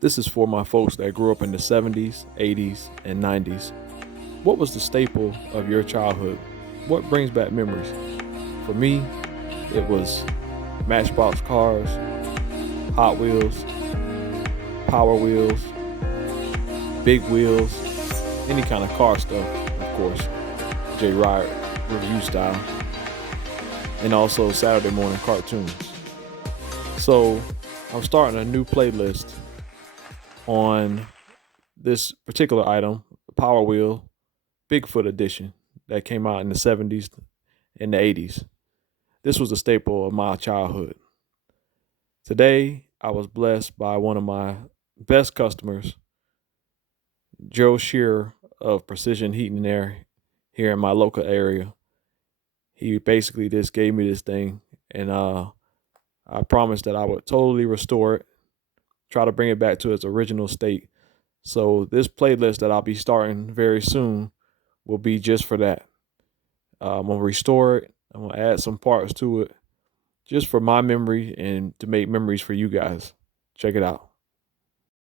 This is for my folks that grew up in the 70s, 80s, and 90s. What was the staple of your childhood? What brings back memories? For me, it was Matchbox cars, Hot Wheels, Power Wheels, Big Wheels, any kind of car stuff, of course, JRideReview style, and also Saturday morning cartoons. So I'm starting a new playlist on this particular item, Power Wheel Bigfoot edition, that came out in the 70s and the 80s. This was a staple of my childhood. Today, I was blessed by one of my best customers, Joe Shearer of Precision Heating and Air here in my local area. He basically just gave me this thing, and I promised that I would totally restore it, try to bring it back to its original state. So this playlist that I'll be starting very soon will be just for that. I'm gonna restore it. I'm gonna add some parts to it, just for my memory and to make memories for you guys. Check it out.